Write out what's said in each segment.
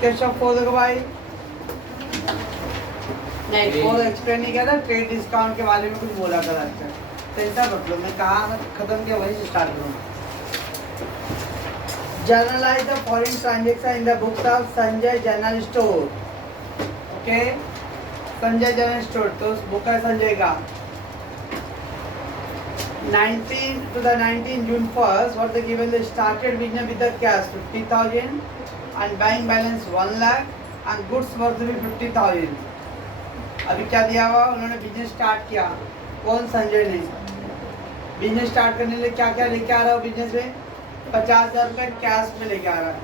कैसे 4 देखो भाई, नहीं 4 एक्सप्लेन नहीं किया था, ट्रेड डिस्काउंट के बारे में कुछ बोला था। अच्छा तो ऐसा मतलब मैं कहाँ खत्म किया वहीं से स्टार्ट करूँगा। Generalized the foreign transaction in the books of Sanjay general store. Okay, Sanjay general store, तो उस बुक है संजय का। 19 June 1st, what they given, they started business with the cash 50,000 and bank balance 1 lakh and goods worth भी 50,000। अभी क्या दिया हुआ, उन्होंने बिजनेस स्टार्ट किया। कौन, संजय ने। बिजनेस स्टार्ट करने के लिए क्या क्या लेके आ रहा है बिजनेस में, 50,000 रुपये कैश में लेके आ रहा है,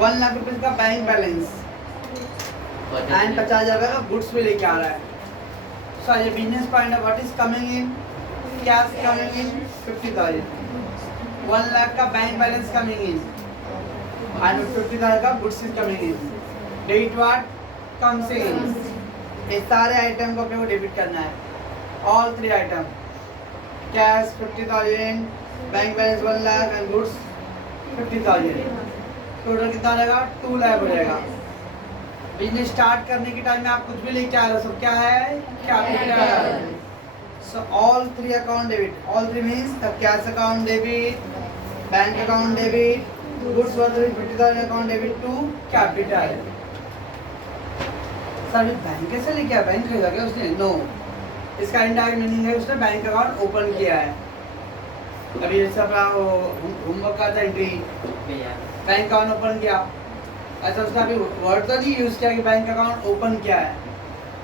1 लाख रुपये का बैंक बैलेंस एंड 50,000 रुपये का गुड्स भी लेके आ रहा है। सो ये बिजनेस पॉइंट है, what is coming in, cash coming in 50,000, 1 lakh का bank balance coming in and 50,000 का goods is coming in. Debit what comes in, ये सारे आइटम को अपने को डेबिट करना है, all 3 item, cash 50,000, bank balance 1 lakh and goods 50,000। Total कितना रहेगा, 2 लाख हो जाएगा। बिजनेस स्टार्ट करने के टाइम में आप कुछ भी लेके आ रहे हो, सब क्या है, capital. So all 3 account debit, all 3 means the cash account debit, bank account debit, goods worth 50,000 account debit to capital. Sir bank कैसे लेके आया, बैंक खरीदा क्या उसने, नो, इसका इनडायरेक्ट मीनिंग है उसने बैंक अकाउंट ओपन किया है। अभी जैसे अपना होमवर्क का था एंट्री, बैंक अकाउंट ओपन किया, ऐसा उसने अभी वर्ड तो नहीं यूज किया कि बैंक अकाउंट ओपन किया है,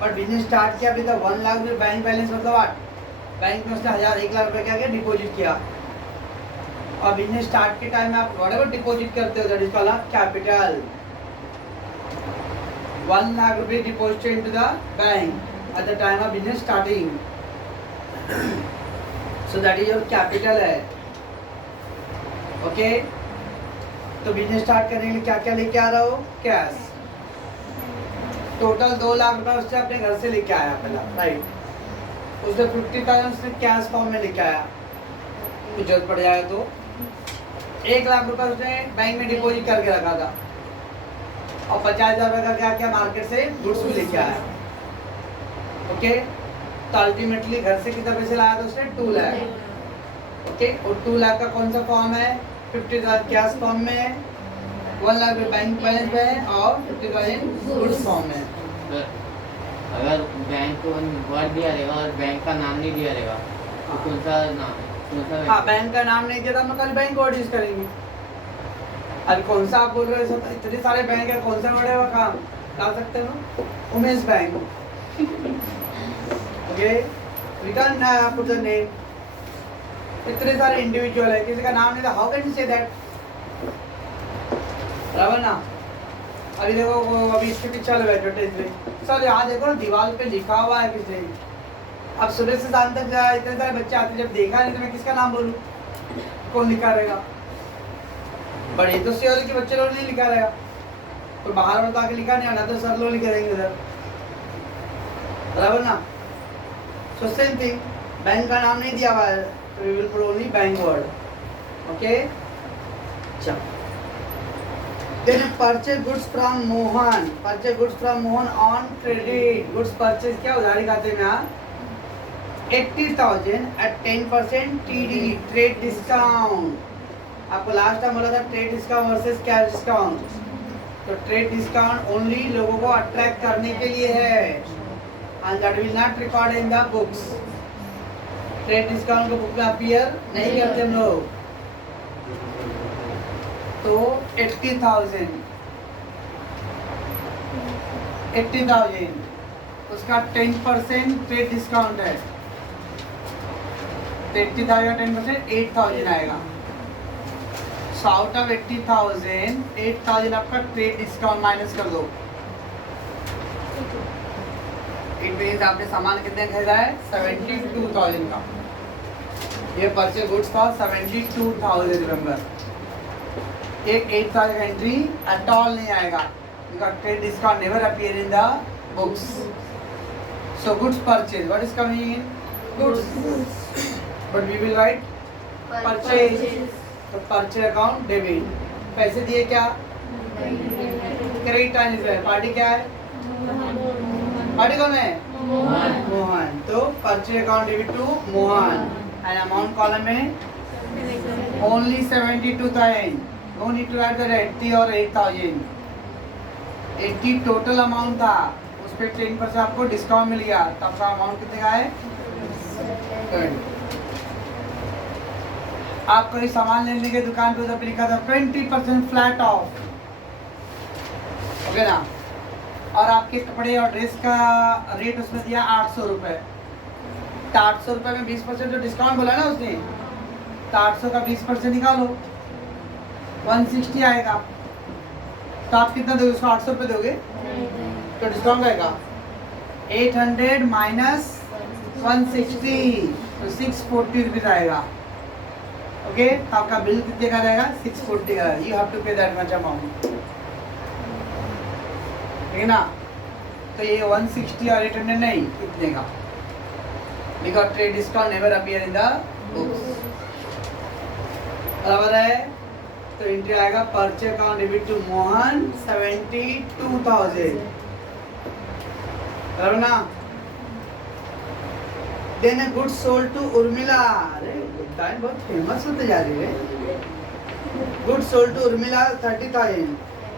बट बिजनेस स्टार्ट किया। अभी तो 1 लाख रुपये बैंक बैलेंस, मतलब बैंक में उसने 1 लाख रुपये क्या किया, डिपॉजिट किया। और बिजनेस स्टार्ट के टाइम में आप व्हाटएवर डिपॉजिट करते हो that is called capital. 1 lakh rupees deposited into the bank at the time of business starting, so that is your capital है। ओके, तो बिजनेस स्टार्ट करने के लिए क्या क्या लेके आ रहा हो, कैश। टोटल 2 लाख रुपए उसने अपने घर से लेके आया पहला, राइट। उसने 50,000 उसने कैश फॉर्म में लेके आया, कुछ जरूरत पड़ जाएगा तो। 1 लाख रुपए उसने बैंक में डिपॉजिट करके रखा था, और 50,000 रुपये का क्या क्या मार्केट से गुड्स भी लेके आया। ओके, तो अल्टीमेटली घर से कितना पैसे लाया था उसने, 2 लाख। ओके, और 2 लाख का कौन सा फॉर्म है, 50,000 कैश फॉर्म में है, 1 लाख बैंक बैलेंस में है, और 50,000 गुड्स फॉर्म में है। अगर बैंक को वर्ड दिया रहेगा और बैंक का नाम नहीं दिया रहेगा तो कौन सा नाम, कौन सा, हाँ बैंक का नाम नहीं दिया था, हम कल बैंक वर्ड यूज करेंगे। अभी कौन सा आप बोल रहे हो, इतने सारे बैंक है, कौन सा वर्ड है वो काम डाल सकते हो, Umesh bank. Okay, return put the name, इतने सारे इंडिविजुअल है, किसी का नाम नहीं था, how can you say that, बराबर ना। अभी देखो वो अभी इसके पीछे वाले एडवर्टाइजमेंट, सर यहाँ देखो ना दीवार पे लिखा हुआ है किसने। अब सुबह से शाम तक इतने सारे बच्चे आते, जब देखा नहीं तो मैं किसका नाम बोलूँ, कौन लिखा रहेगा। बट ये तो श्योर है कि बच्चे लोग नहीं लिखा रहेगा, तो बाहर वाला आके लिखा नहीं आना, तो सर लोग लिखे रहेंगे उधर, बराबर ना। सो सेम थिंग, बैंक का नाम नहीं दिया हुआ है तो we will put only bank word. Okay, चलो then purchase goods from Mohan, purchase goods from Mohan on credit. Goods purchase क्या, उधारी खाते में, 80,000 एट 10% TD, ट्रेड डिस्काउंट। आपको लास्ट टाइम बोला था trade discount versus cash discount, तो ट्रेड डिस्काउंट ओनली लोगों को अट्रैक्ट करने के लिए है, and that will not record in the books. Trade discount को बुक में अपीयर नहीं करते हम लोग। तो 80,000 उसका 10% ट्रेड डिस्काउंट है, तो 80,000 10% 8,000 आएगा। सो आउट ऑफ 80,000 8,000 आपका ट्रेड डिस्काउंट माइनस कर दो। इट मीन्स आपने सामान कितने खरीदा है, 72,000 का। ये परचेज गुड्स था 72,000, रिमेंबर। एक 8,000 एंट्री एट ऑल नहीं आएगा, because trade discount never appear in the books. So goods purchase, what is coming in, goods, but we will write purchase, तो परचेज अकाउंट डेबिट। पैसे दिए क्या, करेक्ट आंसर है। Party क्या है? पार्टी कौन है? मोहन। तो purchase account debit to Mohan and amount column में only 72,000। No need to add the 80 और 8,000। 80 टोटल अमाउंट था, उस पर 10% आपको डिस्काउंट मिल गया, तब का अमाउंट कितने का है? आप कोई सामान लेने के दुकान पे उधर पे लिखा था 20% फ्लैट ऑफ, ओके ना, और आपके कपड़े और ड्रेस का रेट उसमें दिया 800 रुपये। तो 800 रुपये में 20% जो डिस्काउंट बोला ना उसने, तो 800 का 20% निकालो, 160 आएगा। तो आप कितना दोगे उसको? 800 रुपये दोगे तो डिस्काउंट आएगा 800 माइनस 160, तो 640 रुपीज आएगा। ओके, तो आपका बिल कितने का रहेगा? 640 का। यू हैव टू पे दैट मच अमाउंट, ठीक है ना। तो ये 160 और 800 नहीं, कितने का? Because trade discount never appear in the books. बराबर है। तो एंट्री आएगा purchase account debit to Mohan 72,000, बराबर ना। Then a goods sold to Urmila. अरे गुड्स बहुत फेमस होते जा रही है। Goods sold to Urmila 30,000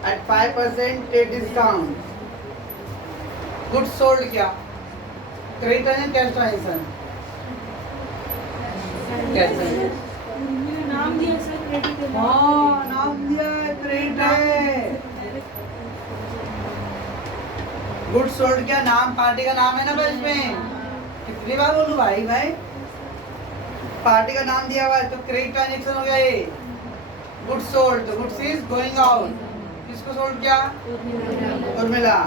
at 5% trade discount. Goods sold क्या? क्रेडिट है कैश ट्रांजैक्शन? कैश नाम दिया सर, क्रेडिट है। हाँ नाम दिया है, क्रेडिट है। गुड्स सोल्ड क्या? नाम पार्टी का नाम है ना भाई इसमें। कितनी बार बोलूं भाई? पार्टी का नाम दिया हुआ है तो क्रेडिट ट्रांजैक्शन हो गया ये। गुड्स सोल्ड, तो गुड्स इज गोइंग आउट। किसको सोल्ड किया? Urmila.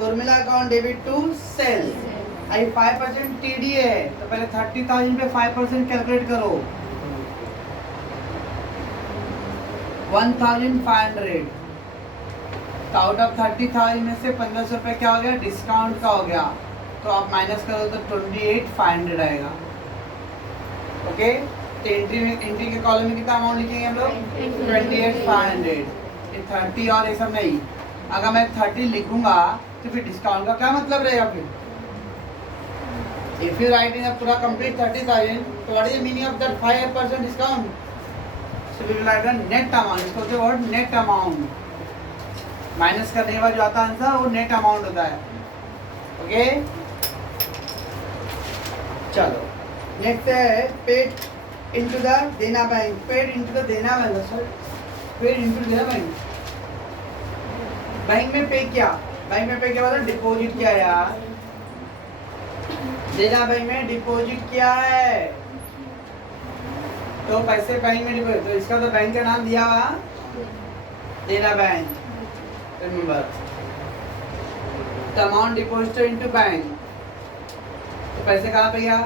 Urmila account debit to sale. आई 5% टीडी है, तो पहले 30,000 पे 5% कैलकुलेट करो, 1,500। तो आउट ऑफ 30,000 में से 1500 रुपये क्या हो गया? डिस्काउंट का हो गया, तो आप माइनस करो तो 28,500 आएगा। ओके, तो एंट्री के कॉलम में कितना अमाउंट लिखेंगे हम लोग? 28,500। ये 30 और ये सब नहीं। अगर मैं 30 लिखूंगा तो फिर डिस्काउंट का क्या मतलब रहेगा? फिर इफ यू राइट इन पूरा कंप्लीट 30,000, तो what is the meaning of that 5% discount? So we will write net amount. इसको होते वर्ड नेट अमाउंट, माइनस करने के बाद जो आता है आंसर वो नेट अमाउंट होता है। ओके, चलो नेक्स्ट है paid into the Dena bank. Paid into the Dena bank, sir paid into Dena bank. Bank में पे किया, बैंक में पे किया मतलब डिपॉजिट किया यार। देना बैंक में डिपॉजिट किया है, तो पैसे बैंक में डिपॉजिट, तो इसका तो बैंक का नाम दिया हुआ देना bank. Remember the amount deposited into bank, तो पैसे कहाँ पे गया?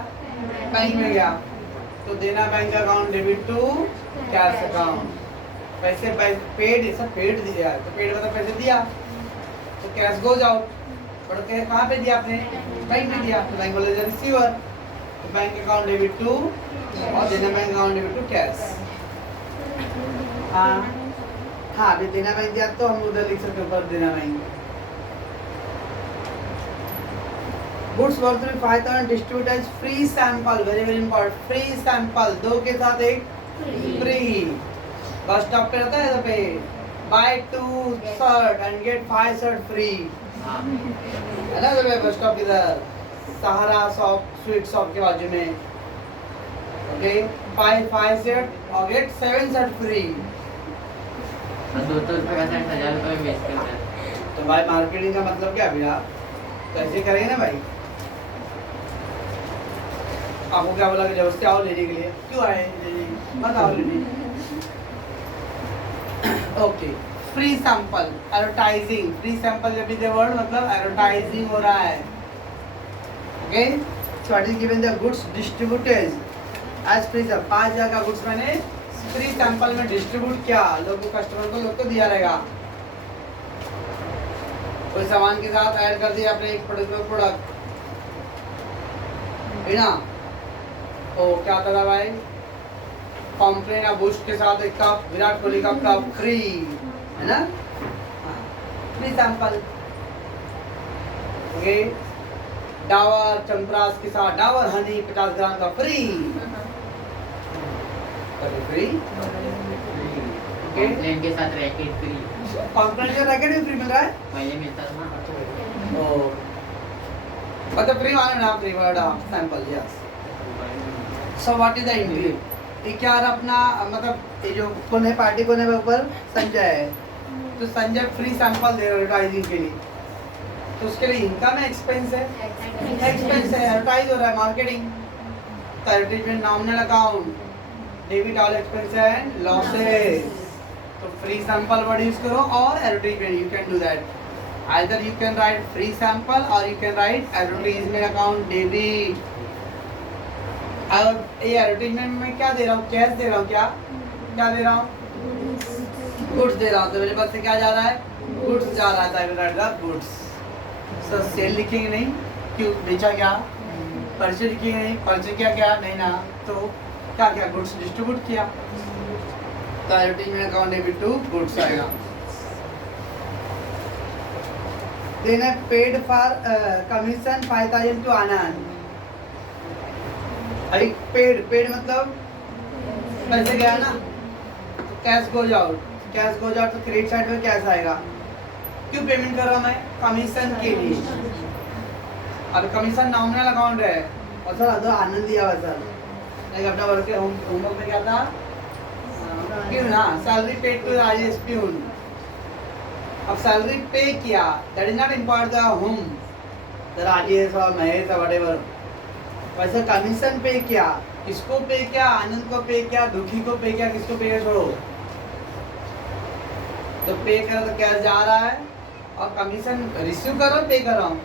बैंक में गया। तो देना bank account debit to cash account. पैसे पेड, सब पेड दिया, तो पेड मतलब पैसे दिया, तो कैश गोज आउट। और कहाँ पे दिया आपने? बैंक में दिया, तो बैंक बोले रिसीवर। तो बैंक अकाउंट डेबिट टू और Dena bank account debit to cash. हाँ हाँ, अभी देना बैंक दिया तो हम उधर लिख सकते ऊपर देना बैंक। गुड्स वर्थ में 5,000 distribute as free sample. Very very important, free sample, 2 के साथ एक फ्री। बस स्टॉप पे रहता है ऐसा पे, buy 2 shirt and get 5 shirt free, है ना। बस स्टॉप इधर सहारा शॉप, स्वीट शॉप के बाजू में। ओके, 5 शर्ट और गेट 7 शर्ट फ्री। 200 रुपये का सेट 1000 रुपये में बेच करते हैं। तो भाई मार्केटिंग का मतलब क्या भैया? तो ऐसे करेंगे ना भाई। आपको क्या बोला कि जबरदस्ती आओ लेने के लिए? क्यों आए? मत आओ लेने। Okay, free sample, advertising. Free sample जब भी दे वर्ड मतलब एडवर्टाइजिंग हो रहा है। Okay, so what is given the goods distributed as free. 5,000 का गुड्स मैंने फ्री सैंपल में डिस्ट्रीब्यूट किया, लोग को, कस्टमर को, लोग को दिया रहेगा। कोई सामान के साथ ऐड कर दिया आपने एक प्रोडक्ट, है ना। तो क्या होता था भाई? कॉम्प्लेन या बूस्ट के साथ एक कप, विराट कोहली का कप फ्री, है ना। Free sample. ओके, डाबर चंपरास के साथ डाबर हनी 50 ग्राम का फ्री। फ्री कॉम्प्लेन के साथ रैकेट फ्री। कॉम्प्लेन का रैकेट भी फ्री मिल रहा है। पहले मिलता था ना। ओ मतलब फ्री वाला ना, फ्री वाला sample. Yes. So what is the entry? ये क्या है अपना, मतलब ये जो कोने पार्टी कोने के ऊपर संजय है, तो संजय फ्री सैंपल दे रहा है एडवर्टाइजिंग के लिए, तो उसके लिए इनकम है एक्सपेंस है? एक्सपेंस है, एडवर्टाइज हो रहा है, मार्केटिंग। तो advertisement nominal account, debit all expense and losses. तो फ्री सैंपल वर्ड यूज करो और advertisement, you can do that. Either you can write free sample or you can write advertisement account debit. और ये advertisement में क्या दे रहा हूँ, cash दे रहा हूँ, क्या क्या दे रहा हूँ, गुड्स दे रहा हूँ। तो मेरे पास से क्या जा रहा है, गुड्स जा रहा है, तो I will write the goods. So sale लिखेंगे नहीं, क्यों, बेचा क्या, परचेज लिखेंगे नहीं, परचेज क्या क्या नहीं ना, तो क्या क्या गुड्स डिस्ट्रीब्यूट किया, तो advertisement account debit to goods आएगा। Then I paid for commission 5,000 to Anand. I paid मतलब पैसे गया ना, cash goes out, cash goes out तो क्रेडिट साइड में कैश आएगा। क्यों पेमेंट कर रहा हूँ मैं, कमीशन के लिए। अब कमीशन नॉमिनल अकाउंट है, और सर तो आनंद दिया हुआ सर, लाइक अपना वर्क होमवर्क में क्या था, क्यों ना salary paid to Rajesh peon. अब सैलरी पे किया, that is not important the home, the Rajesh और महेश और व्हाटएवर। वैसे कमीशन पे किया, किसको पे किया, आनंद को पे किया, दुखी को पे किया, किसको पे किया छोड़ो, तो पे करा तो कैश जा रहा है, और कमीशन रिसीव कर रहा हूँ, पे कर रहा हूँ,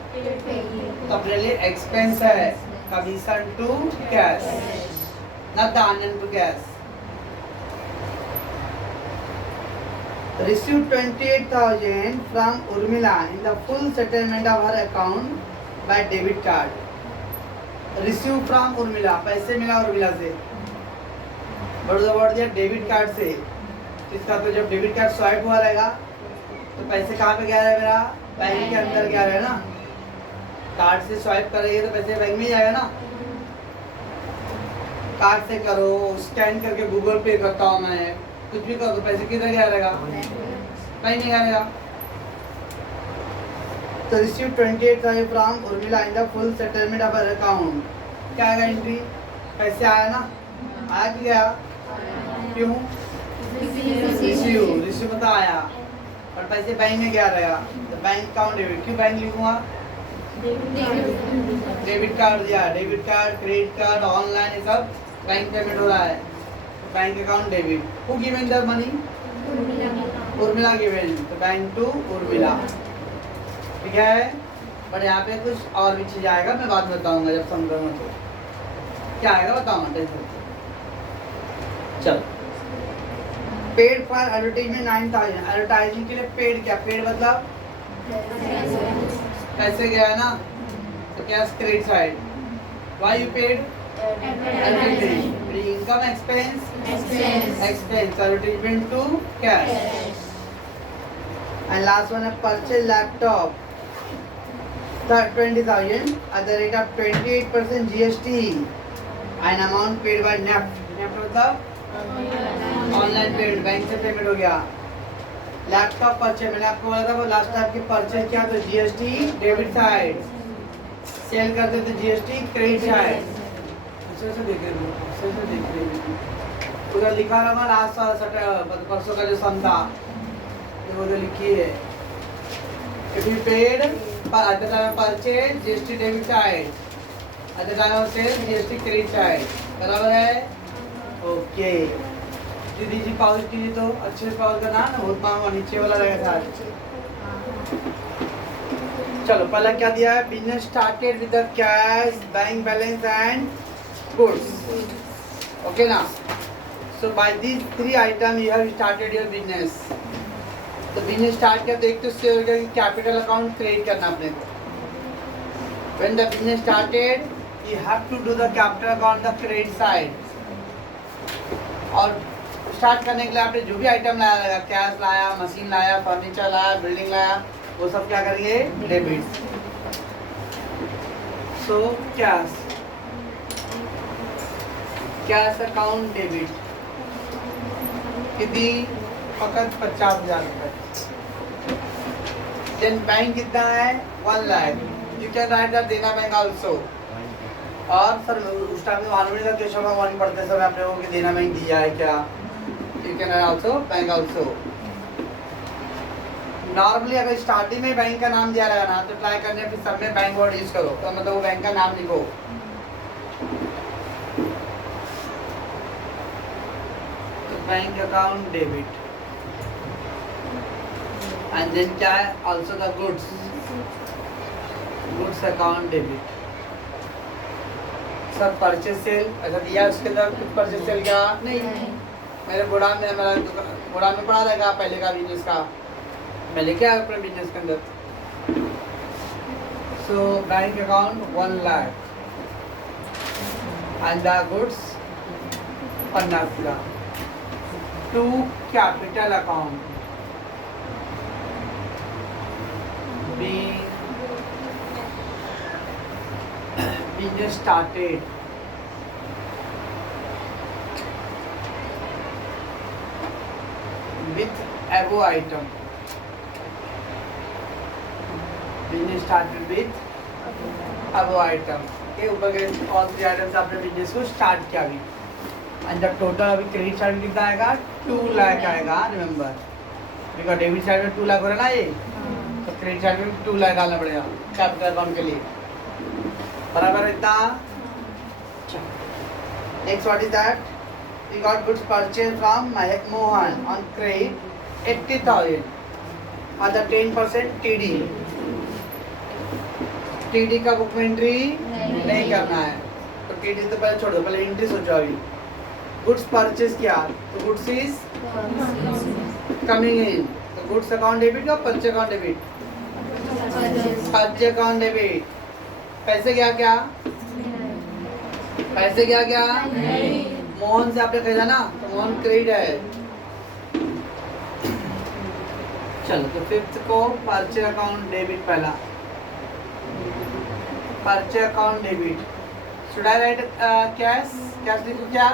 तो अपने लिए एक्सपेंस है, commission to cash, not the Anand to cash. Received 28,000 from Urmila in the full settlement of her account by debit card. Received from Urmila, पैसे मिला उर्मिला से, वर्ड दिया डेबिट कार्ड से। इसका तो जब डेबिट कार्ड स्वाइप हुआ रहेगा तो पैसे कहाँ पे गया है मेरा, बैंक के अंदर गया है ना, कार्ड से स्वाइप करेंगे तो पैसे बैंक में ही जाएगा ना। कार्ड से करो, स्कैन करके गूगल पे करता हूँ मैं, कुछ भी करो तो पैसे किधर गया रहेगा, कहीं नहीं गया रहेगा। तो receive 28,000 from Urmila in the full settlement of her account, क्या आएगा एंट्री, पैसे आया ना, आया कि गया, क्यों, रिसीव मतलब आया, और पैसे बैंक में गया रहेगा, तो बैंक अकाउंट डेबिट, क्यों बैंक लिखूंगा, डेबिट कार्ड दिया, debit card, credit card, online, ये सब बैंक पेमेंट हो रहा है, bank account debit. Who given the money, Urmila given, तो बैंक टू उर्मिला, ठीक है। पर यहाँ पे कुछ और भी चीज आएगा, मैं बाद में बताऊंगा जब समझाऊंगा, तो क्या आएगा बताऊंगा, टेंशन। चल, पेड फॉर एडवर्टाइजमेंट 9,000, एडवर्टाइजिंग के लिए पेड, क्या पेड मतलब पैसे गया ना, तो cash credit side, why you paid, income expense, expense advertisement to cash. And last one, a purchase laptop 20,000 at the rate of 28% GST and amount paid by NEFT. NEFT मतलब online payment, bank से payment हो गया। Laptop purchase, मैंने आपको बोला था वो last time की परचेज किया तो जीएसटी डेबिट साइड, सेल करते तो जीएसटी क्रेडिट साइड। से देख रहे हो, उधर लिखा रहा लास्ट वाला परसों का जो सम था, वो जो लिखी है, if you paid at the time purchase GST debit side, at the time of sale GST credit side, बराबर है, ओके। दीदी जी पॉज कीजिए, तो अच्छे से पॉज करना ना, बहुत मांगो, नीचे वाला रहेगा था। चलो पहला क्या दिया है, business started with the cash, bank balance and goods, okay now, so by these three items you have started your business। तो बिजनेस स्टार्ट किया तो एक तो से होगा कि कैपिटल अकाउंट क्रिएट करना अपने को, when the business started you have to do the capital account the credit side। और स्टार्ट करने के लिए आपने जो भी आइटम लाया रहेगा, कैश लाया, मशीन लाया, फर्नीचर लाया, बिल्डिंग लाया, वो सब क्या करेंगे, debit. So cash account debit कितनी, फकत 50,000 रुपये। देन बैंक कितना है, 1 lakh. You can write that देना बैंक आल्सो। और सर उस टाइम में मालूम नहीं था केशव भगवान पढ़ते समय अपने को कि देना बैंक दिया है क्या। You can also bank also. Normally अगर स्टार्टिंग में बैंक का नाम दिया रहेगा ना तो ट्राई करने फिर सब में बैंक वर्ड यूज करो, तो मतलब वो बैंक का नाम लिखो। तो bank account debit and then क्या है, also the goods account debit. सब परचेज सेल ऐसा दिया, उसके अंदर कुछ परचेज सेल क्या नहीं, मेरे गोदाम में मेरा गोदाम में पड़ा रहेगा पहले का बिजनेस का, मैं लेके आया अपने बिजनेस के अंदर। So bank account 1 lakh and the goods 50,000। To capital account business started with above item. Business started with above item के ऊपर के all 3 items आपने बिजनेस को स्टार्ट किया अभी। एंड जब टोटल अभी क्रेडिट साइड कितना आएगा, 2 लाख आएगा। रिमेंबर बिकॉज डेबिट साइड में 2 लाख हो रहा है ना ये, तो क्रेडिट साइड में 2 लाख डालना पड़ेगा कैपिटल अकाउंट के लिए। बराबर इतना। Next what is that, we got goods purchase from Mohan on credit 80,000 और द 10% टीडी। टीडी का बुक में एंट्री नहीं करना है, तो टीडी तो पहले छोड़ दो, पहले एंट्री सोचो। अभी गुड्स परचेज किया तो गुड्स इज कमिंग इन, तो गुड्स अकाउंट डेबिट या purchase account debit, purchase account debit. पैसे क्या क्या, पैसे क्या क्या, मोहन से आपने खरीदा ना, तो मोहन क्रेडिट है। चलो तो फिफ्थ को परचेज अकाउंट डेबिट, पहला purchase account debit. Should I right cash, cash लिखो क्या,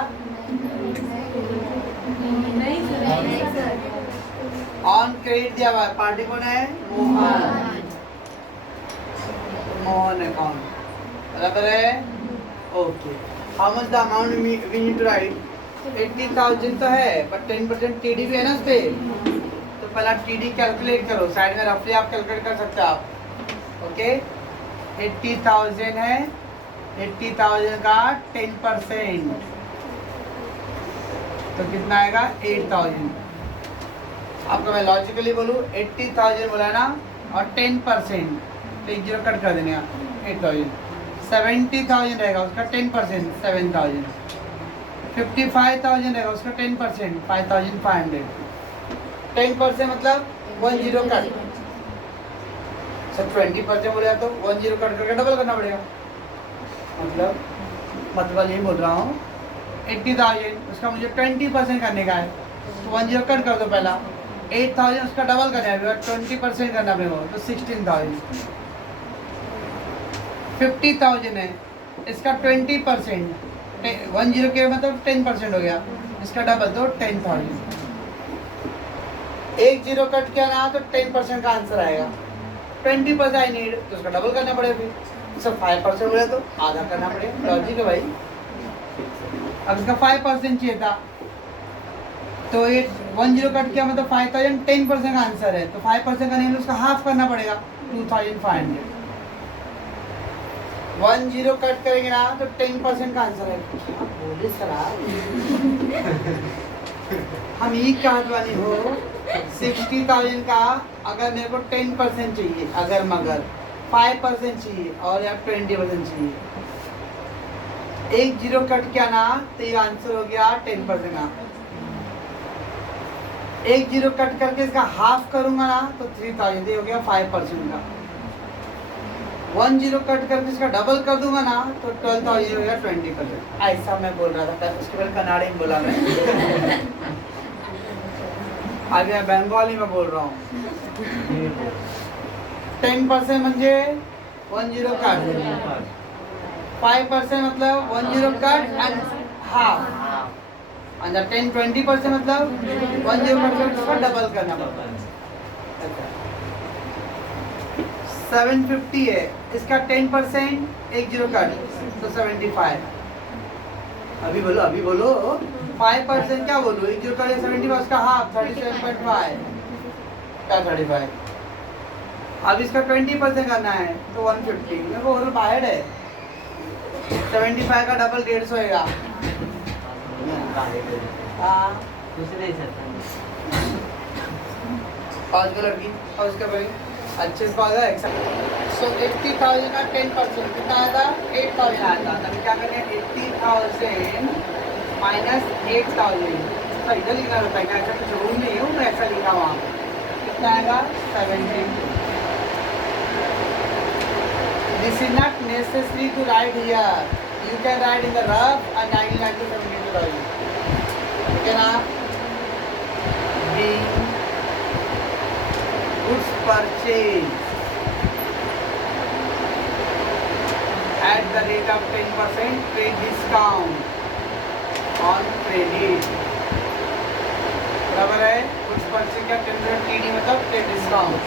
ऑन क्रेडिट दिया हुआ है, पार्टी कौन है, मोहन। मोहन अकाउंट बराबर है, okay. How much the amount we need to write, 80,000 तो है बट 10% टीडी भी है ना उस पे, तो पहला टीडी कैलकुलेट करो, साइड में रफली आप कैलकुलेट कर सकते हो आप, ओके। 80,000 है, 80,000 का 10% तो कितना आएगा, 8,000। आपको मैं लॉजिकली बोलूँ, 80,000 बोला ना और 10% तो 1 0 कट कर देने का, 8,000। 70,000 रहेगा उसका 10%, 7,000। 55,000 रहेगा उसका 10%, 5,500। 10% मतलब 1 0 कट, सर 20% बोले तो 1 0 कट करके डबल करना पड़ेगा। मतलब यही बोल रहा हूँ, 80,000 उसका मुझे 20% करने का है, तो 1 0 कट कर दो पहला। 8,000 उसका डबल करना है, 20% करना पड़ेगा, तो 16,000। 50,000 है, इसका 20%, 1 0 के मतलब 10% हो गया, इसका डबल तो 10,000। 1 0 कट किया ना तो 10% का आंसर आएगा। 20% आई नीड, तो उसका डबल करना पड़ेगा। फिर सब 5% हो गया तो आधा करना पड़ेगा, लॉजिक है भाई। अब इसका 5% चाहिए था, तो ये 1 0 कट किया मतलब 5,000, 10% का आंसर है, तो 5% का नहीं, उसका हाफ करना पड़ेगा, 2,500। 1 0 कट करेंगे ना तो 10% का आंसर है। क्या बोले सर हम ये कहत वाली हो, 60,000 का अगर मेरे को 10% चाहिए, अगर मगर 5% चाहिए और या 20% चाहिए, 1 0 कट किया ना तो ये आंसर हो गया 10% का। 1 0 कट करके इसका हाफ करूंगा ना तो 3,000, ये हो गया 5% का। 1 0 कट करके इसका डबल कर दूंगा ना तो 12,000 हो गया 20%। ऐसा मैं बोल रहा था, उसके बाद कन्नाड़ी में बोला मैं। आगे बंगाली में बोल रहा हूँ। 10% म्हणजे 10 कट, 5% मतलब 10 cut and half, and the 10-20% मतलब 10% उसका डबल करना पड़ता है। 750 है, इसका 10% 10 कट तो 75। अभी बोलो 5% क्या बोलूँ, 10 कट 75 उसका हाफ 37.5 क्या 35। अब इसका 20% करना है तो 150, मेरे को और बाहर है 75 का डबल 150 होगा। हाँ पाँच को लड़की और उसका भाई अच्छे से पाएगा। सो 80,000 का 10% कितना आएगा, 8,000 आएगा। तब क्या करें, 80,000 माइनस 8,000, इसका इधर लिखना होता है क्या, ऐसा कुछ रूल नहीं है, मैं ऐसा लिखा वहाँ पे। कितना आएगा 70। This is not necessary to write here. You can write in the rough and 19,72,000. Okay ना? B goods purchase at the rate of 10% trade discount on credit. बराबर है, goods purchase का 10% TD मतलब trade discount।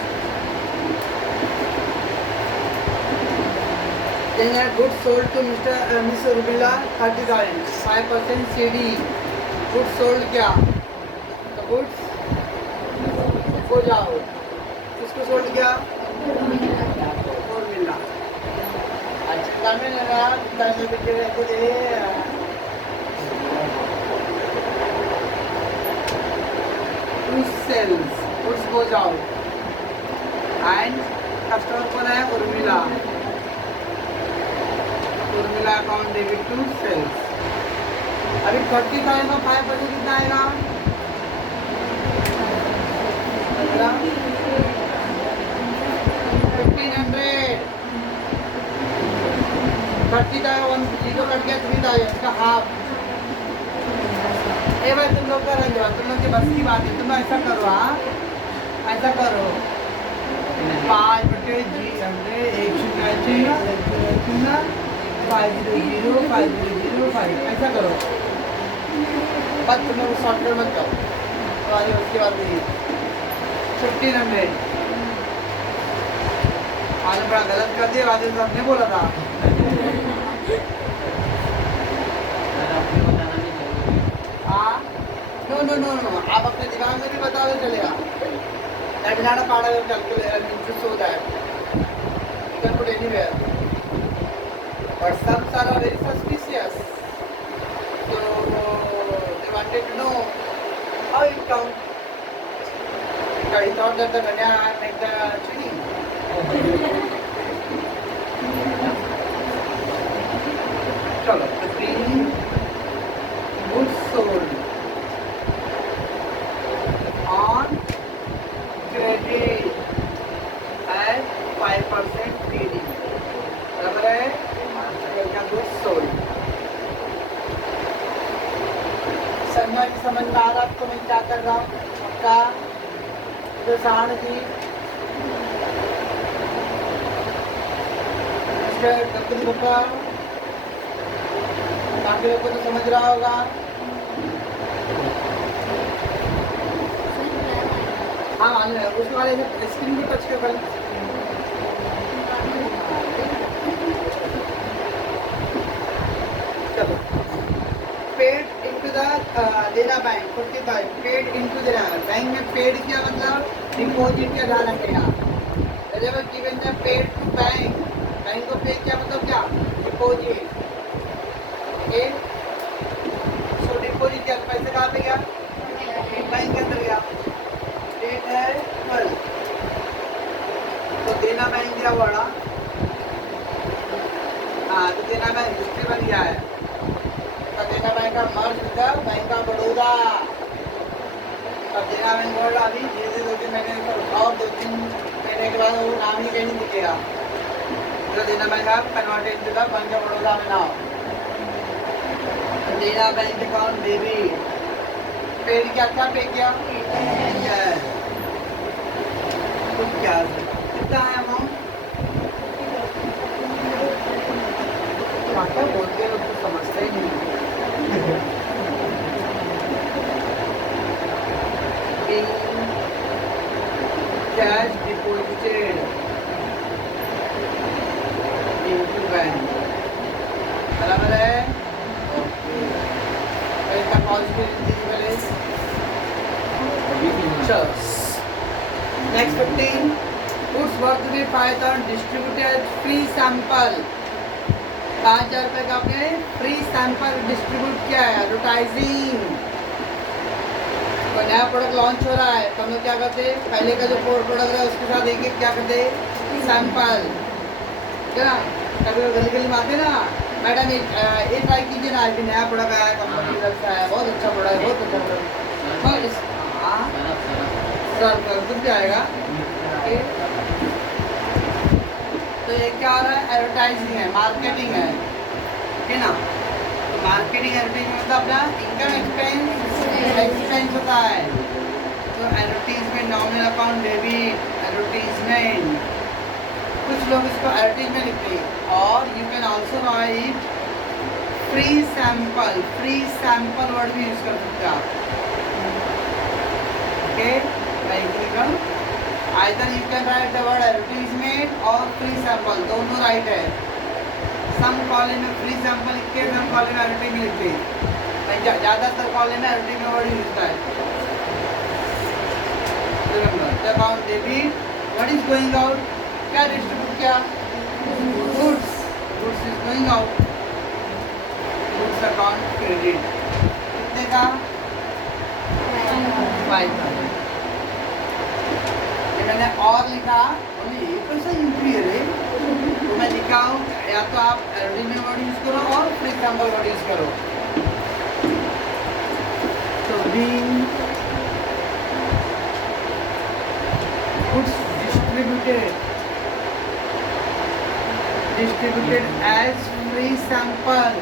Then goods sold to Miss Urmila 30,000, 5% CD। goods sold क्या, तो goods हो जाओ, किसको सोल्ड किया, उर्मिला। अच्छा दामे लगा दामे बिके को दे टू सेल्स, goods हो जाओ एंड कस्टमर कौन है, Urmila. Urmila account debit to sales. अभी 30,000 का 5% कितना आएगा, 1500। 30,000 जीरो कट गया 3,000, इसका हाफ। ए भाई तुम लोग का रंग, तुम लोग की बस की बात है, तुम ऐसा करो, हाँ ऐसा करो 5/G100 500 ऐसा करो, बस तुम लोग शॉर्टकट मत करो। तुम्हारी उसके बाद 1500 आज बड़ा गलत कर दिया, आज आपने बोला था। हाँ नो नो नो नो, आप अपने दिमाग में भी बताओ तो चलेगा। That is not a part of your calculation, you should show that. You can put anywhere. But some are very suspicious. So they wanted to know how it counts. I thought that the Ganya make the cheating. चलो, the goods sold on credit at 5% TD. बराबर है, goods sold। समझ में आ रहा आपको मैं क्या कर रहा हूँ, आपका साण जी गणपति बप्पा बाकी लोग को तो समझ रहा होगा। हाँ मालूम है, उसके वाले स्क्रीन को टच कर पहले। चलो paid into the Dena bank 45 paid into Dena bank में पेड क्या मतलब डिपॉजिट क्या डाला गया। जब given the paid to bank, bank को पे क्या मतलब क्या, डिपॉजिट। ओके सो डिपॉजिट क्या, पैसे कहाँ पे गया, बैंक के अंदर गया। डेट है कल, तो देना बैंक क्या बड़ा, हाँ तो देना बैंक हिस्ट्री बन गया है। तो देना बैंक का मर्ज था बैंक का बड़ौदा। अब देना बैंक बोला अभी धीरे 2-3 महीने और 2-3 महीने के बाद वो नाम ही कहीं नहीं दिखेगा। तो देना बैंक आप converted to the bank of Baroda में नाउ। देना बैंक अकाउंट डेबिट, पेड क्या था, पे क्या तो क्या कितना है अमाउंट? क्या बोलते हैं लोग तो समझते ही नहीं। कैश डिपॉजिटेड इनटू बैंक, बराबर है। ओके, इसका पॉजिटिव पहले। चलो next 15 goods worth to be 5000 distributed free sample. 5000 रुपये का आपने फ्री सैंपल डिस्ट्रीब्यूट किया है, एडवर्टाइजिंग। कोई नया प्रोडक्ट लॉन्च हो रहा है तो हम लोग क्या करते हैं, पहले का जो प्रोडक्ट है उसके साथ एक एक क्या करते हैं, सैंपल, है ना। कभी गली गली में आते ना, मैडम ये ट्राई कीजिए ना, अभी नया प्रोडक्ट आया है, कंपनी की तरफ से आया है, बहुत अच्छा प्रोडक्ट है, बहुत अच्छा प्रोडक्ट। सर कुछ भी आएगा। ओके, तो ये क्या आ रहा है, एडवर्टाइजिंग है, मार्केटिंग है ना। तो मार्केटिंग एडवर्टाइजिंग मतलब अपना इनकम एक्सपेंस होता है। तो advertisement, nominal account debit, advertisement, कुछ लोग इसको एडवर्टीजमेंट लिखते हैं। और you can also right free sample word भी यूज कर सकते हैं आप। Okay, either you can write the word advertisement or free sample, दोनों राइट है। some कॉलेज में फ्री सैंपल लिखते हैं, some कॉलेज में एडवर्टाइजमेंट लिखते हैं। ज़्यादातर कॉलेज में एडवर्टाइजमेंट वर्ड यूज होता है। Remember, the account debit, what is going out? क्या डिस्ट्रीब्यूट किया? Goods is going out. Goods account credit कितने का? 5000। मैंने और लिखा, ये कैसा यूपीआई है, तो मैं लिखा हूँ या तो आप एडवर्टाइजमेंट वर्ड यूज करो और फ्री सैंपल वर्ड यूज करो। तो being goods distributed as free sample।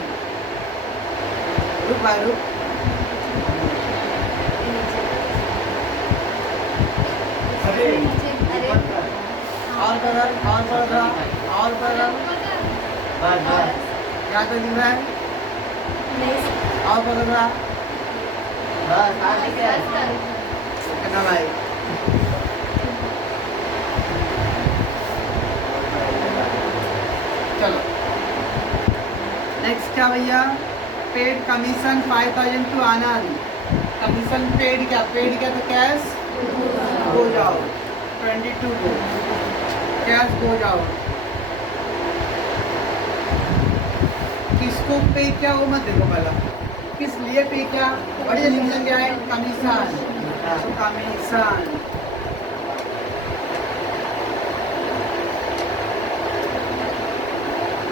रुक और बदल क्या तो लिख रहा है, और बदल रहा कितना भाई। चलो नेक्स्ट क्या भैया, paid commission 5000 to Anand. Commission paid क्या तो कैश गो जाओ 22 को कैश गो जाओ। किसको पे क्या वो मत देखो, पहला किस लिए पे क्या, बड़ी लिखना क्या है, commission.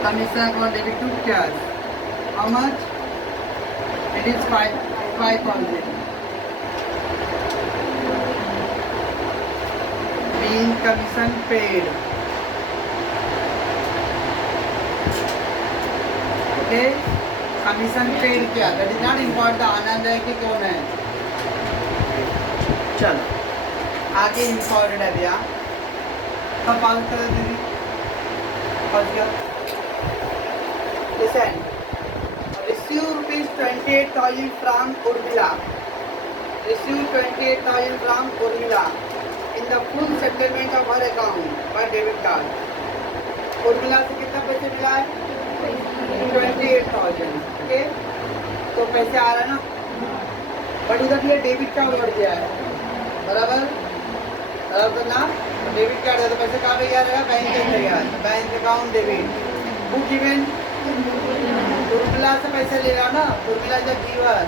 Commission account debit to cash. How much? It is 5,000. Being commission paid. Okay? Commission paid क्या? That is not important. आनंद है कि कौन है? चलो आगे important है भैया। कब बात करें दीदी? पहुँच गया। Listen, receive rupees 28,000 from Urmila. Receive 28,000 from Urmila in the full settlement of her account by debit card. Urmila से कितना पैसे मिला है? 28,000. Okay? तो पैसे आ रहा है ना? बट उधर ये डेबिट कार्ड बढ़ गया है, बराबर ना। डेबिट कार्ड है तो पैसे कहाँ पे गया रहेगा, बैंक में गया, bank account debit. Book given Urmila से पैसे ले रहा ना, उर्मिला जब गिवर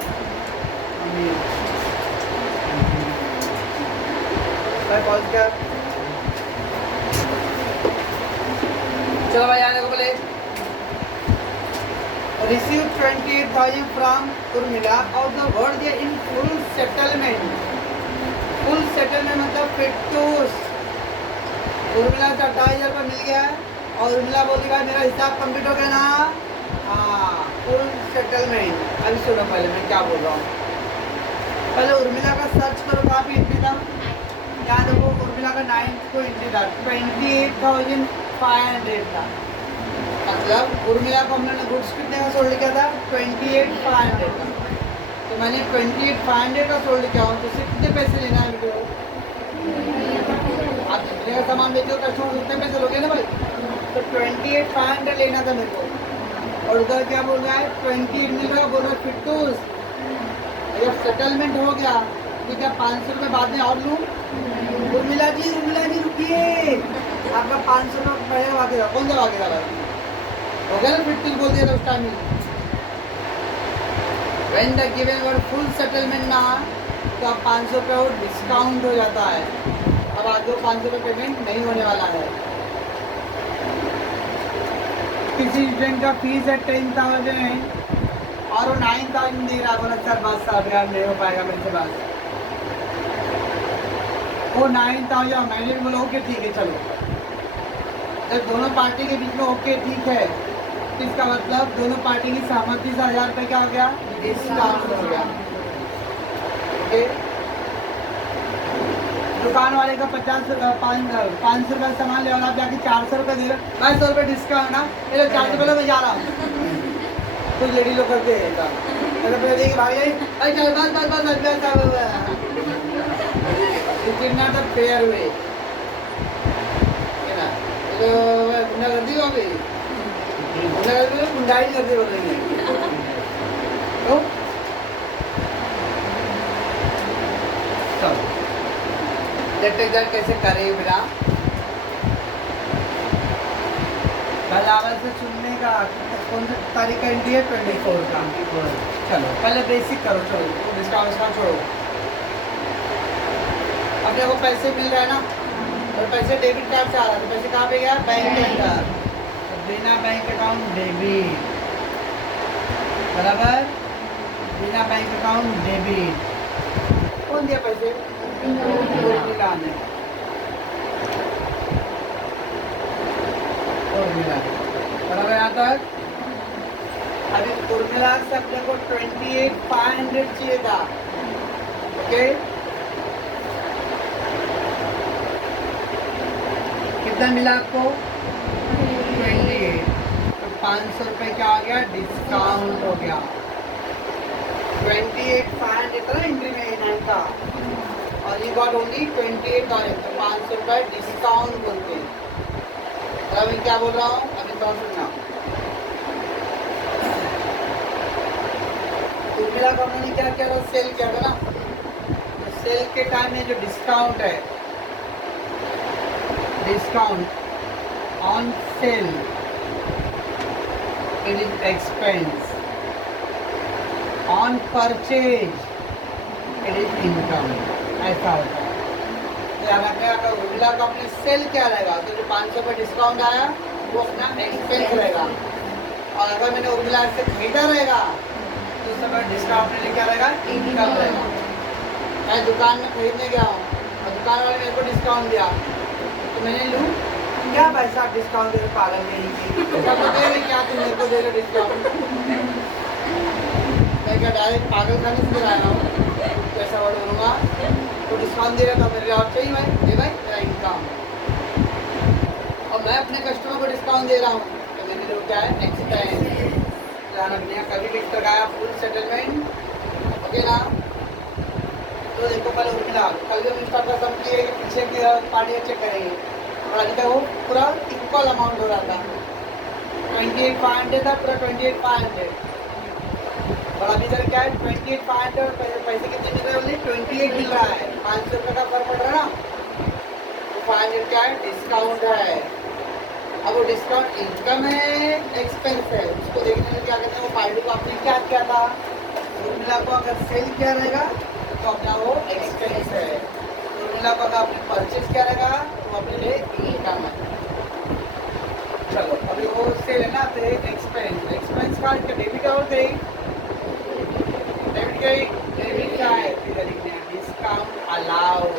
पहुंच गया। चलो भाई आने को बोले, रिसीव 28,000 फ्रॉम उर्मिला और द वर्ड दिया in full settlement. Full settlement मतलब फिटूस। उर्मिला से 28,000 रुपये मिल गया और उर्मिला बोली भाई मेरा हिसाब कंप्लीट हो गया ना। हाँ, फुल सेटलमेंट। अभी सुनो पहले मैं क्या बोल रहा हूँ, पहले उर्मिला का सर्च करो, कहाँ पे एंट्री था, यहाँ देखो उर्मिला का 9th को एंट्री था 28,500 था, मतलब उर्मिला को हम लोगों ने गुड्स कितने का सोल्ड किया था 28,500 का। तो मैंने 28,500 का सोल्ड किया हूँ, तो उससे कितने पैसे लेना है मेरे को? आप जितने का सामान बेचो कस्टमर उतने पैसे लोगे ना भाई। तो 28,500 लेना था मेरे को, और उधर क्या बोल रहा है 28 मिल रहा है, बोल रहा है फिटूस जब सेटलमेंट हो गया तो क्या 500 रुपये बाद में और लूँ? उर्मिला जी रुकिए, आपका 500 रुपये पहले बाकी था, कौन सा बाकी था भाई? हो गया ना फिटूस बोल दिया था उस time. When the given were full settlement ना, तो अब 500 रुपये और डिस्काउंट हो जाता है। अब आगे 500 रुपये पेमेंट नहीं होने वाला है। किसी स्टूडेंट का फीस है 10,000 और वो 9,000 दे रहा, बोला सर बस सर यार नहीं हो पाएगा मेरे से बस। वो 9,000 मैंने भी बोला ओके ठीक है चलो। जब दोनों पार्टी के बीच में ओके ठीक है, तो इसका मतलब दोनों पार्टी की सहमति से 1,000 रुपये क्या हो गया? डिस्काउंट हो गया। ओके, दुकान वाले का 500 रुपये सामान ले और आप जाके 400 रुपये दे रहे, 100 रुपये डिस्काउंट ना, मेरे 400 रुपये मैं जा रहा हूँ। कुछ लेडी लोग करते हैं भाई चल बस कितना तक फेयर हुए है ना, तो गुंडागर्दी हो गई, गुंडाई करते बोल रही है। तो देखते कैसे करे बेटा। कल आवाज से सुनने का कौन सा तारीख का एंट्री है 24 का। चलो पहले बेसिक करो, चलो डिस्काउंट छोड़ो। अपने को पैसे मिल रहे हैं ना, और पैसे डेबिट कार्ड से आ रहा है, तो पैसे कहाँ पे गया? बैंक के अंदर। तो बिना बैंक अकाउंट डेबिट, बराबर, बिना बैंक अकाउंट डेबिट। कौन दिया पैसे? उर्मिला ने। बराबर यहाँ तक। अभी उर्मिला से अपने को 28,500 चाहिए था। ओके, कितना मिला आपको? 28। तो 500 रुपये क्या हो गया? डिस्काउंट हो गया। 28,500 था ना एंट्री में नाइन का, और ये गॉट ओनली 28,000, तो 500 रुपये डिस्काउंट बोलते हैं। तो अभी क्या बोल रहा हूँ, अभी तो सुनना। उर्मिला कंपनी ने क्या किया था? सेल किया था ना, तो सेल के टाइम में जो डिस्काउंट है, discount on sale it is expense, on purchase it is income, ऐसा होता है। तो याद रखना, अगर उर्मिला कंपनी सेल क्या रहेगा, तो जो 500 रुपये डिस्काउंट आया वो अपना एक्सपेंस रहेगा, और अगर मैंने उर्मिला से खरीदा रहेगा तो उस समय डिस्काउंट में क्या रहेगा? इनकम रहेगा। मैं दुकान में खरीदने गया हूँ और दुकान वाले मेरे को डिस्काउंट दिया, तो मैंने लूँ क्या भाई साहब डिस्काउंट दे रहे, पागल नहीं क्या तुम मेरे को दे रहे डिस्काउंट? मैं क्या डायरेक्ट पागल खाने से आया हूँ, कैसा वर्ड बोलूँगा? तो डिस्काउंट दे रहा था मेरे लिए, और चाहिए भाई दे भाई मेरा इनकम, और मैं अपने कस्टमर को डिस्काउंट दे रहा हूँ, तो मैंने जो क्या है एक्सपेंस। ध्यान रखना, कभी भी लगाया फुल सेटलमेंट, ओके ना। तो देखो कल उर्मिला, कल जो स्टार्ट का सब किए कि पीछे की पार्टी चेक करेंगे, और अभी तक वो पूरा इक्वल अमाउंट हो रहा था। 28,500 था, पूरा 28,500, और अभी तक क्या है 28,500, और पैसे कितने मिल रहे हैं? ओनली 28 मिल रहा है, 500 रुपये का फर्क पड़ रहा है ना। तो 500 क्या है? डिस्काउंट है। अब वो डिस्काउंट इनकम है एक्सपेंस है, उसको देखने में क्या कहते हैं, वो पार्टी को आपने क्या किया था? उर्मिला को अगर सेल किया रहेगा तो अपना वो एक्सपेंस है, उर्मिला को अगर आपने परचेज किया रहेगा तो अपने लिए इनकम है। चलो अभी वो सेल है ना, तो एक्सपेंस, एक्सपेंस का डेबिट और क्रेडिट, डेबिट क्या है? फिर लिखते हैं डिस्काउंट अलाउड,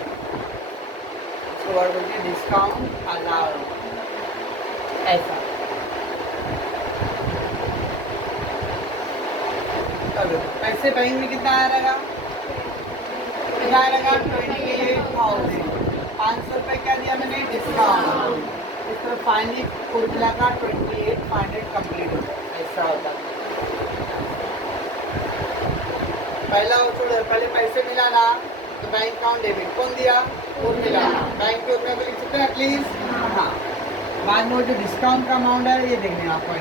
इसको वर्ड बोलते हैं डिस्काउंट अलाउड, ऐसा। चलो पैसे बैंक में कितना आया रहेगा? 28,000। 500 रुपये क्या दिया मैंने डिस्काउंट। इस तरह फाइनली कुल मिला का 28,500 कंप्लीट हो जाए, ऐसा होता है। पहला छोड़ो, पहले पैसे मिला ना तो बैंक अकाउंट डेबिट कौन दिया, कुल मिला। बैंक के ऊपर लिख सकते हैं प्लीज। हाँ, बाद में वो जो डिस्काउंट का अमाउंट है ये देखने आपको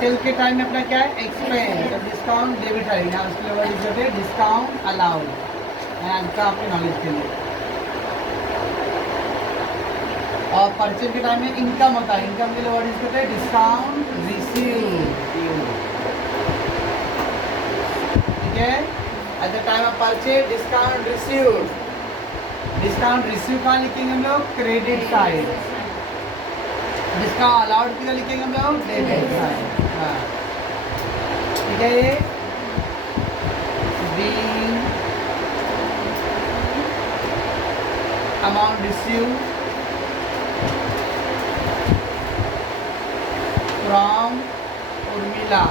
सेल के टाइम में अपना क्या है एक्सपेंस, तो डिस्काउंट डेबिट है ना, उसके लिए वर्ड होते हैं डिस्काउंट अलाउड है, आपका आपके नॉलेज के लिए। और परचेज के टाइम में इनकम होता है, इनकम के लिए वर्ड होते हैं डिस्काउंट रिसीव, ठीक है। At the time of purchase discount receive, discount receive कहाँ लिखेंगे हम लोग, क्रेडिट साइड। डिस्काउंट अलाउड किधर लिखेंगे हम लोग, डेबिट साइड। हाँ, ठीक है। ये being amount received from Urmila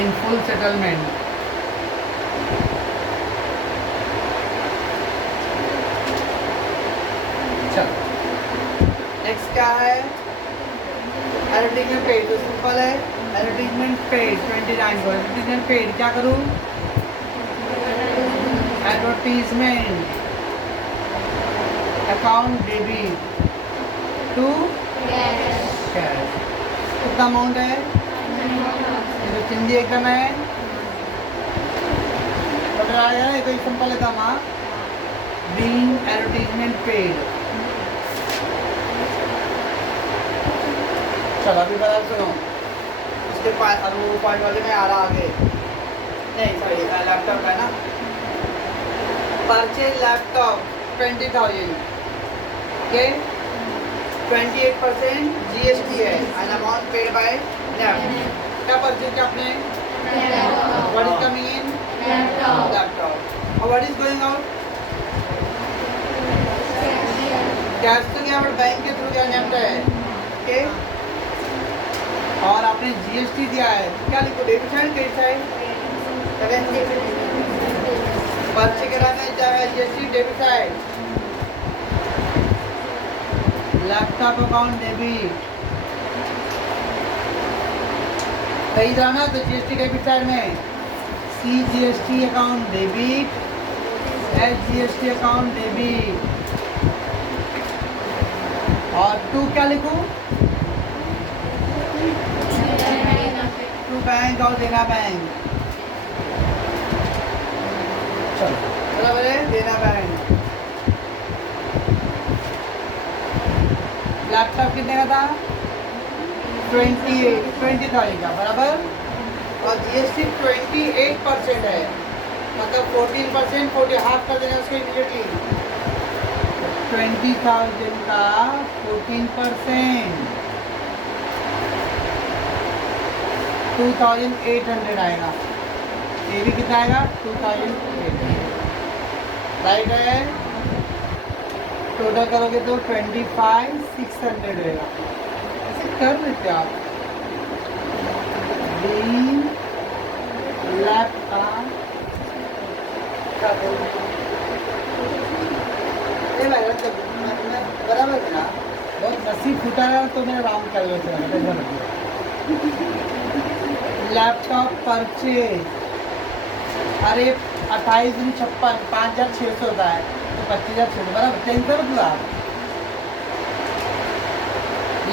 in full settlement। चलो नेक्स्ट क्या है, एडवर्टीजमेंट पेड, तो सिंपल है। एडवर्टीजमेंट पेड 29 को एडवर्टीजमेंट पेड क्या करूँ, advertisement account debit to cash. कितना अमाउंट है, ये तो चिंदी एकदम है, पता आया है, तो सिंपल है था बीइंग एडवर्टीजमेंट पेड। चलो अभी बता सुनो, इसके पास अब वो पॉइंट वाले में आ रहा आगे, नहीं सॉरी लैपटॉप है ना। परचेज लैपटॉप 20,000 के 28% GST है and amount paid by NEFT. क्या परचेज किया आपने, what is coming in, laptop. और what is going out, cash तो क्या, बट बैंक के थ्रू क्या नेफ्ट है, ओके। और आपने GST दिया है, क्या लिखो, डेबिट साइड क्रेडिट साइड, पर्चे कराने चाहे GST debit side, laptop account debit, सही जाना तो GST डेबिट साइड में CGST account debit, SGST account debit. और टू क्या लिखूं, टू बैंक और देना बैंक। चलो बराबर है, देना बैंक। लैपटॉप कितने का था, 20,000 का बराबर। और GST 28% है, मतलब 14%, 40 हाफ कर देना उसके इमीडिएटली। 20,000 का 14% 2,800 आएगा, ये भी कितना आएगा 2,800, राइट है। टोटल करोगे तो 25,600 रहेगा। ऐसे कर लेते आप, लैपटॉप बराबर है ना, बहुत नसीब फूटा है तो मैं राउंड कर लेता। लैपटॉप परचेज, अरे 28 दूनी 56, 5,600 होता है तो 25,600 बराबर, चेंज कर दो आप।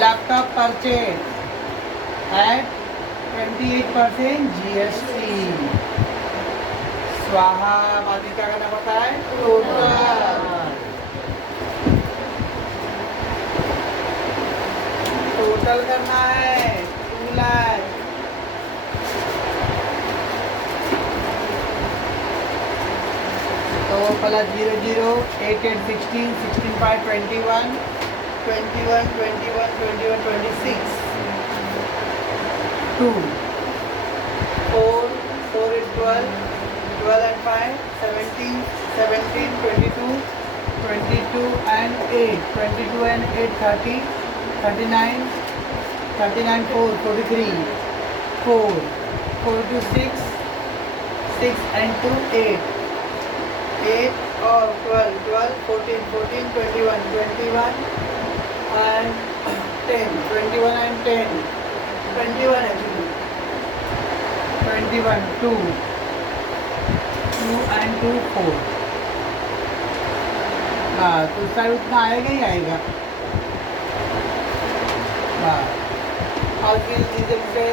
लैपटॉप परचेज एट 28% GST, स्वाहा। बाद क्या करना पड़ता है, टोटल करना है 2 लाख। तो plus 0 0 8 8 16 16 5 21 21 21 21 26 2 4 4 8 12 12 and 5 17 17 22 22 and 8 22 and 8 30 39 39 4 43 4 4 to 6 6 and 2 8, 8 और 12, 12, 14, 14, 21, 21 and 10, 21 and 10, 21 actually, 21, 2, 2 and 2 4. हाँ तो सर उतना आएगा ही आएगा। हाँ और फिर इधर से